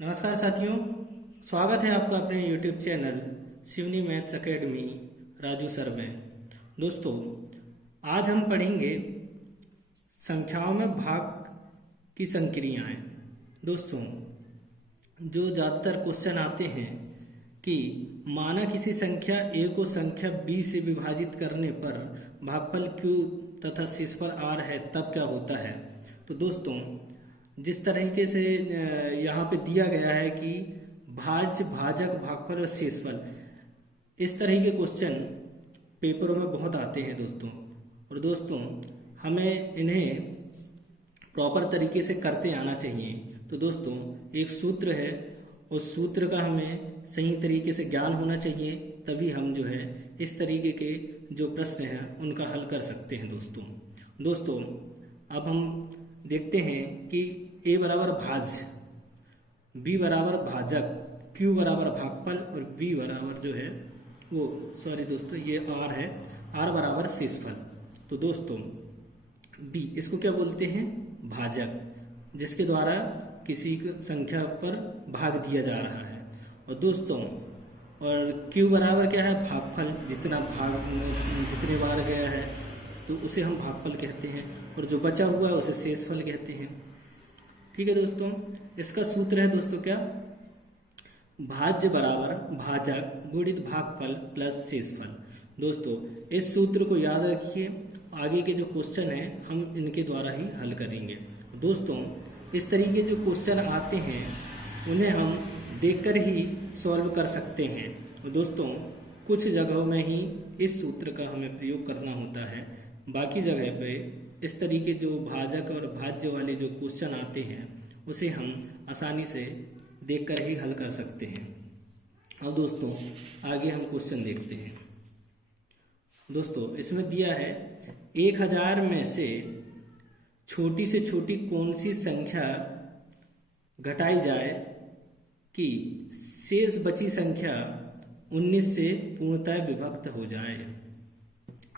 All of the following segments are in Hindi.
नमस्कार साथियों, स्वागत है आपका अपने YouTube channel Shivani maths academy Raju sir में। दोस्तों, आज हम पढ़ेंगे संख्याओं में भाग की संक्रियाएं। दोस्तों, जो ज़्यादातर क्वेश्चन आते हैं कि माना किसी संख्या a को संख्या b से विभाजित करने पर भागफल q तथा शेषफल r है, तब क्या होता है। तो दोस्तों, जिस तरीके से यहाँ पे दिया गया है कि भाज्य, भाजक, भागफल और शेषफल, इस तरह के क्वेश्चन पेपरों में बहुत आते हैं दोस्तों। और दोस्तों, हमें इन्हें प्रॉपर तरीके से करते आना चाहिए। तो दोस्तों, एक सूत्र है, उस सूत्र का हमें सही तरीके से ज्ञान होना चाहिए, तभी हम जो है इस तरीके के जो प्रश्न हैं उनका हल कर सकते हैं दोस्तों, अब हम देखते हैं कि a बराबर भाज्य, b बराबर भाजक, q बराबर भागफल और v बराबर जो है वो दोस्तों ये r है, r बराबर शेषफल। तो दोस्तों, b इसको क्या बोलते हैं, भाजक, जिसके द्वारा किसी संख्या पर भाग दिया जा रहा है। और दोस्तों, और q बराबर क्या है, भागफल, जितने बार गया है तो उसे हम भागफल कहते हैं, और जो बचा हुआ है उसे शेषफल कहते हैं। ठीक है दोस्तों, इसका सूत्र है दोस्तों क्या, भाज्य बराबर भाजक गुणित भागफल प्लस शेषफल। दोस्तों, इस सूत्र को याद रखिए, आगे के जो क्वेश्चन हैं हम इनके द्वारा ही हल करेंगे। दोस्तों, इस तरीके जो क्वेश्चन आते हैं उन्हें हम देखकर ही सॉल्व कर सकते हैं। दोस्तों, कुछ जगहों में ही इस सूत्र का हमें प्रयोग करना होता है, बाकी जगह पे इस तरीके जो भाजक और भाज्य वाले जो क्वेश्चन आते हैं उसे हम आसानी से देखकर ही हल कर सकते हैं। अब दोस्तों, आगे हम क्वेश्चन देखते हैं। दोस्तों, इसमें दिया है 1000 में से छोटी कौन सी संख्या घटाई जाए कि शेष बची संख्या 19 से पूर्णतः विभक्त हो जाए।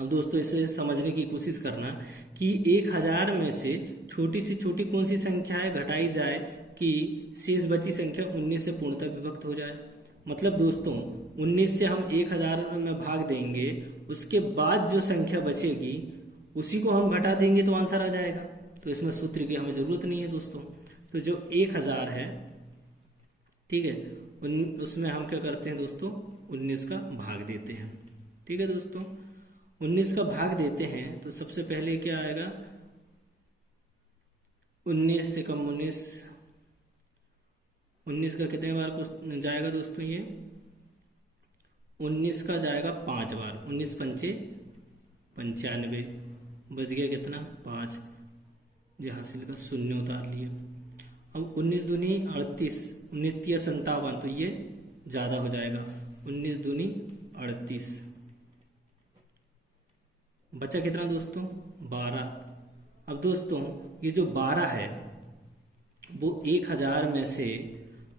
अब दोस्तों, इसे समझने की कोशिश करना कि 1000 में से छोटी कौन सी संख्या है घटाई जाए कि शेष बची संख्या 19 से पूर्णतः विभक्त हो जाए। मतलब दोस्तों, 19 से हम 1000 में भाग देंगे, उसके बाद जो संख्या बचेगी उसी को हम घटा देंगे तो आंसर आ जाएगा। तो इसमें सूत्र की हमें ज़रूरत नहीं है दोस्तों। तो जो 1000 है, ठीक है, उसमें हम क्या करते हैं दोस्तों, 19 का भाग देते हैं। ठीक है दोस्तों, 19 का भाग देते हैं तो सबसे पहले क्या आएगा, 19 से कम 19 का कितने बार को जाएगा दोस्तों, ये 19 का जाएगा 5 बार, 19 पंचे 95, बच गया कितना 5, यहाँ से का शून्य उतार लिया। अब 19 दूनी 38, 19 तिया 57, तो ये ज़्यादा हो जाएगा, 19 दूनी 38, बचा कितना दोस्तों 12। अब दोस्तों, ये जो 12 है वो 1000 में से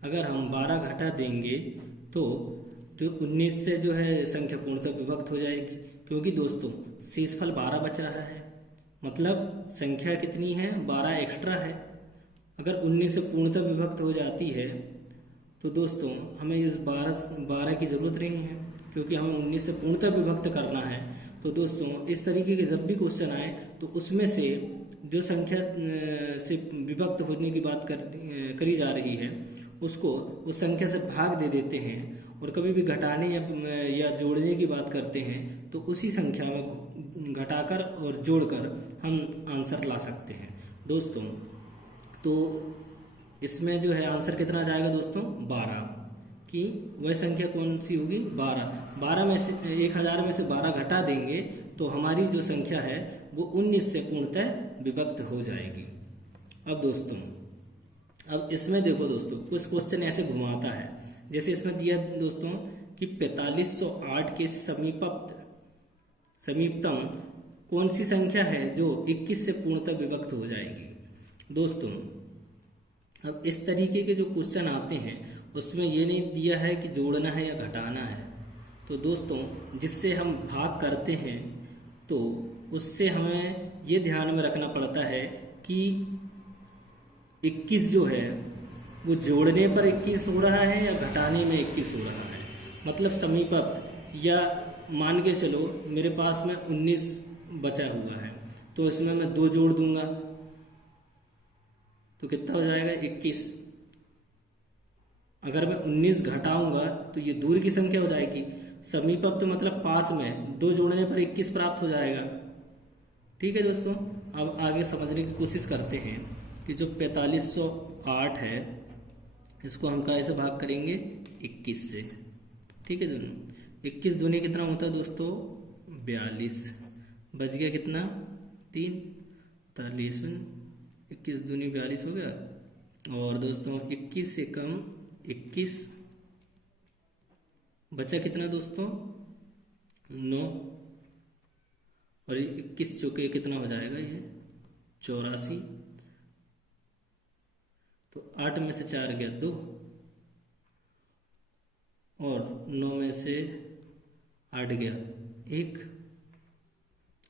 अगर हम 12 घटा देंगे तो जो 19 से जो है संख्या पूर्णतः विभक्त हो जाएगी, क्योंकि दोस्तों शेषफल 12 बच रहा है, मतलब संख्या कितनी है, 12 एक्स्ट्रा है। अगर 19 से पूर्णतः विभक्त हो जाती है तो दोस्तों हमें इस 12 की ज़रूरत नहीं है, क्योंकि हमें 19 से पूर्णतः विभक्त करना है। तो दोस्तों, इस तरीके के जब भी क्वेश्चन आए तो उसमें से जो संख्या से विभक्त होने की बात करी जा रही है उसको उस संख्या से भाग दे देते हैं, और कभी भी घटाने या जोड़ने की बात करते हैं तो उसी संख्या में घटाकर और जोड़कर हम आंसर ला सकते हैं दोस्तों। तो इसमें जो है आंसर कितना जाएगा दोस्तों, 12 की वह संख्या कौन सी होगी, 12 में से 1000 में से 12 घटा देंगे तो हमारी जो संख्या है वो 19 से पूर्णतः विभक्त हो जाएगी। अब दोस्तों, अब इसमें देखो दोस्तों, कुछ क्वेश्चन ऐसे घुमाता है, जैसे इसमें दिया दोस्तों कि 4508 के समीपतम कौन सी संख्या है जो 21 से पूर्णतः विभक्त हो जाएगी। दोस्तों, अब इस तरीके के जो क्वेश्चन आते हैं उसमें ये नहीं दिया है कि जोड़ना है या घटाना है। तो दोस्तों, जिससे हम भाग करते हैं तो उससे हमें ये ध्यान में रखना पड़ता है कि 21 जो है वो जोड़ने पर 21 हो रहा है या घटाने में 21 हो रहा है। मतलब समीपप्त, या मान के चलो मेरे पास में 19 बचा हुआ है, तो इसमें मैं 2 जोड़ दूंगा तो कितना हो जाएगा 21। अगर मैं 19 घटाऊंगा तो ये दूर की संख्या हो जाएगी। समीपप्त मतलब पास में, 2 जोड़ने पर 21 प्राप्त हो जाएगा। ठीक है दोस्तों, अब आगे समझने की कोशिश करते हैं कि जो 4508 है इसको हम कैसे भाग करेंगे 21 से। ठीक है दोस्तों, 21 दूनी कितना होता है दोस्तों 42, बच गया कितना 3, 43 में 21 दूनी 42 हो गया। और दोस्तों 21 से कम 21 बचा कितना दोस्तों 9, और 21 चौके कितना हो जाएगा ये 84। तो 8 में से 4 गया 2, और 9 में से 8 गया 1,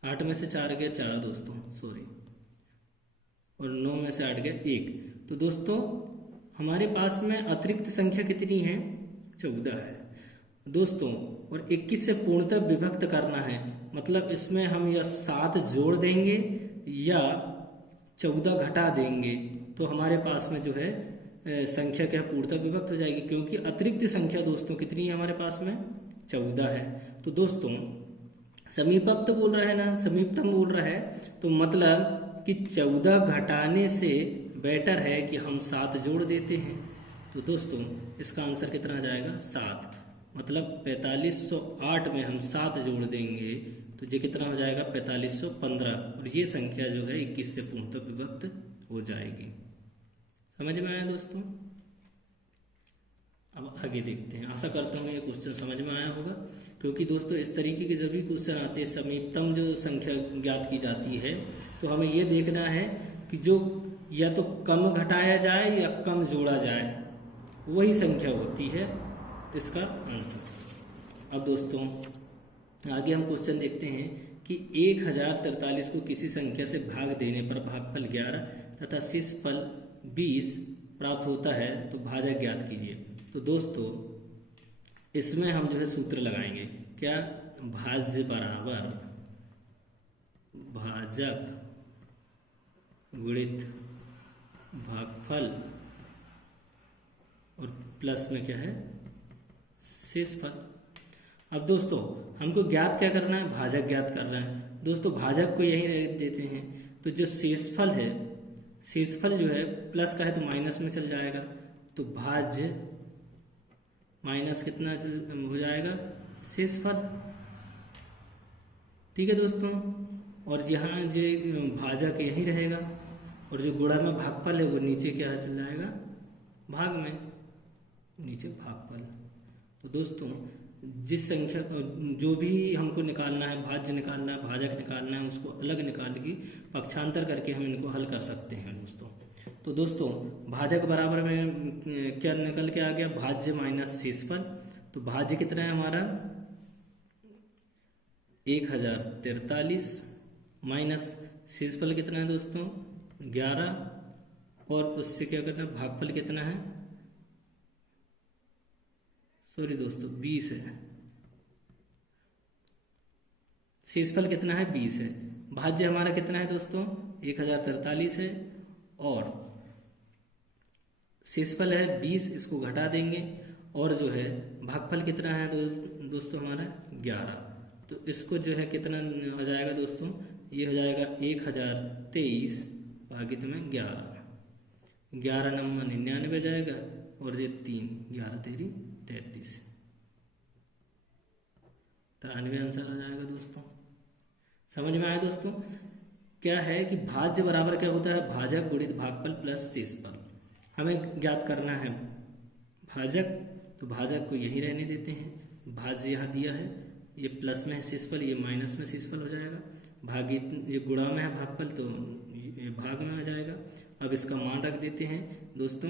8 में से 4 गया 4 दोस्तों, सॉरी, और 9 में से 8 गया 1। तो दोस्तों हमारे पास में अतिरिक्त संख्या कितनी है 14 है दोस्तों। और 21 से पूर्णतः विभक्त करना है, मतलब इसमें हम या 7 जोड़ देंगे या 14 घटा देंगे, तो हमारे पास में जो है संख्या क्या पूर्णतः विभक्त हो जाएगी, क्योंकि अतिरिक्त संख्या दोस्तों कितनी है हमारे पास में 14 है। तो दोस्तों समीपप्त बोल रहा है ना, समीपतम बोल रहा है, तो मतलब कि 14 घटाने से बेटर है कि हम 7 जोड़ देते हैं। तो दोस्तों इसका आंसर कितना आ जाएगा 7, मतलब 4508 में हम 7 जोड़ देंगे तो ये कितना हो जाएगा 4515, और ये संख्या जो है 21 से पूर्णतः विभक्त हो जाएगी। समझ में आया दोस्तों? अब आगे देखते हैं। आशा करता हूँ ये क्वेश्चन समझ में आया होगा, क्योंकि दोस्तों इस तरीके के जब भी क्वेश्चन आते हैं, समीपतम जो संख्या ज्ञात की जाती है, तो हमें ये देखना है कि जो या तो कम घटाया जाए या कम जोड़ा जाए, वही संख्या होती है इसका आंसर। अब दोस्तों आगे हम क्वेश्चन देखते हैं कि 1043 को किसी संख्या से भाग देने पर भागफल 11 तथा शेषफल 20 प्राप्त होता है, तो भाजक ज्ञात कीजिए। तो दोस्तों इसमें हम जो है सूत्र लगाएंगे, क्या, भाज्य बराबर भाजक गुणित भागफल, और प्लस में क्या है शेषफल। अब दोस्तों हमको ज्ञात क्या करना है, भाजक ज्ञात करना है। दोस्तों भाजक को यही रख देते हैं, तो जो शेषफल है, शेषफल जो है प्लस का है तो माइनस में चल जाएगा, तो भाज्य माइनस कितना हो जाएगा शेषफल। ठीक है दोस्तों, और यहाँ जो भाजक यही रहेगा, और जो गुणा में भागफल है वो नीचे क्या चल जाएगा भाग में, नीचे भागफल। तो दोस्तों जिस संख्या जो भी हमको निकालना है, भाज्य निकालना है, भाजक निकालना है, उसको अलग निकाल के पक्षांतर करके हम इनको हल कर सकते हैं दोस्तों। तो दोस्तों भाजक बराबर में क्या निकल के आ गया, भाज्य माइनस शेषफल। तो भाज्य कितना है हमारा 1043 माइनस शेषफल कितना है दोस्तों 11, और उससे क्या करना है भागफल कितना है, सॉरी दोस्तों 20 है, शेषफल कितना है 20 है। भाज्य हमारा कितना है दोस्तों 1043 है, और शेषफल है 20, इसको घटा देंगे, और जो है भागफल कितना है दोस्तों हमारा 11। तो इसको जो है कितना हो जाएगा दोस्तों, ये हो जाएगा 1023 भागित में 11, 11 नंबर 99 जाएगा, और ये 3, 11 तेरी 33, 93 आंसर आ जाएगा दोस्तों। समझ में आया दोस्तों? क्या है कि भाज्य बराबर क्या होता है, भाजक गुणित भागफल प्लस शेषफल। हमें ज्ञात करना है भाजक, तो भाजक को यही रहने देते हैं, भाज्य यहाँ दिया है, ये प्लस में है शेषफल, ये माइनस में शेषफल हो जाएगा, भागित ये गुणा में है भागफल, तो ये भाग में आ जाएगा। अब इसका मान रख देते हैं दोस्तों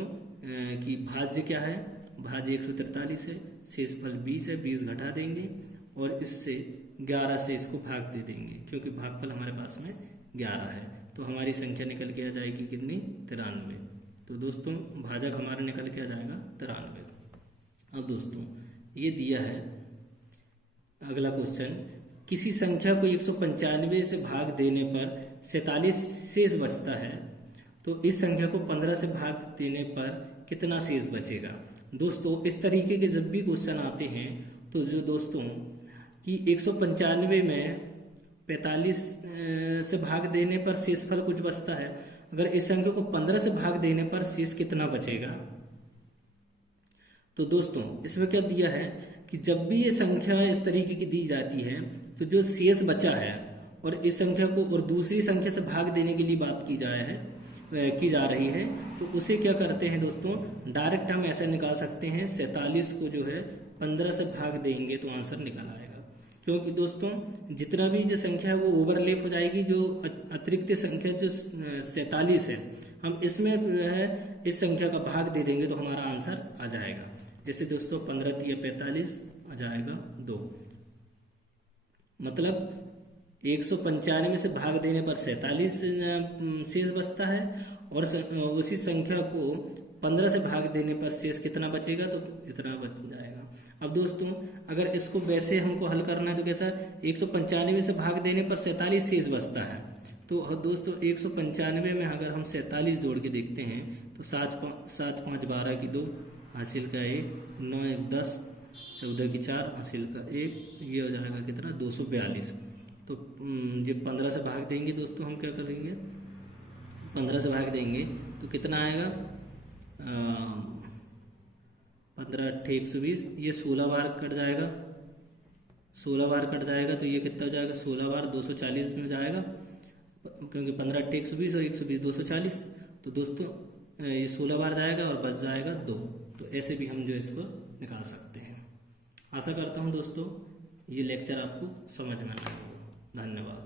कि भाज्य क्या है, भाज्य 143 है, शेषफल 20 है, 20 घटा देंगे, और इससे 11 से इसको भाग दे देंगे, क्योंकि भागफल हमारे पास में 11 है, तो हमारी संख्या निकल के आ जाएगी कितनी 93। तो दोस्तों भाजक हमारा निकल के आ जाएगा 93। अब दोस्तों ये दिया है अगला क्वेश्चन, किसी संख्या को 195 से भाग देने पर 47 शेष बचता है, तो इस संख्या को 15 से भाग देने पर कितना शेष बचेगा। दोस्तों इस तरीके के जब भी क्वेश्चन आते हैं तो जो दोस्तों कि 195 में 45 से भाग देने पर शेषफल कुछ बचता है, अगर इस संख्या को 15 से भाग देने पर शेष कितना बचेगा। तो दोस्तों इसमें क्या दिया है कि जब भी ये संख्या इस तरीके की दी जाती है तो जो शेष बचा है और इस संख्या को और दूसरी संख्या से भाग देने के लिए बात की जा रही है, तो उसे क्या करते हैं दोस्तों, डायरेक्ट हम ऐसे निकाल सकते हैं 47 को जो है 15 से भाग देंगे तो आंसर निकल आएगा। क्योंकि दोस्तों जितना भी जो संख्या है वो ओवरलैप हो जाएगी, जो अतिरिक्त संख्या जो 47 है हम इसमें है इस संख्या का भाग दे देंगे तो हमारा आंसर आ जाएगा। जैसे दोस्तों 15 × 45 आ जाएगा 2, मतलब 195 से भाग देने पर 47 शेष बचता है और उसी संख्या को 15 से भाग देने पर शेष कितना बचेगा, तो इतना बच जाएगा। अब दोस्तों अगर इसको वैसे हमको हल करना है तो कैसा, 195 से भाग देने पर 47 शेष बचता है, तो दोस्तों 195 में अगर हम 47 जोड़ के देखते हैं तो 7 5 12 की 2 हासिल का 1, 9 1 10, 14 की 4 हासिल का 1, ये हो जाएगा कितना 242। तो जब 15 से भाग देंगे दोस्तों हम क्या करेंगे, 15 से भाग देंगे तो कितना आएगा, 15 × 120, ये 16 बार कट जाएगा, 16 बार कट जाएगा तो ये कितना हो जाएगा, 16 बार 240 में जाएगा, क्योंकि 15 × 120 और 120 240, तो दोस्तों ये 16 बार जाएगा और बच जाएगा 2। तो ऐसे भी हम जो इसको निकाल सकते हैं। आशा करता हूँ दोस्तों ये लेक्चर आपको समझ में आया होगा। धन्यवाद।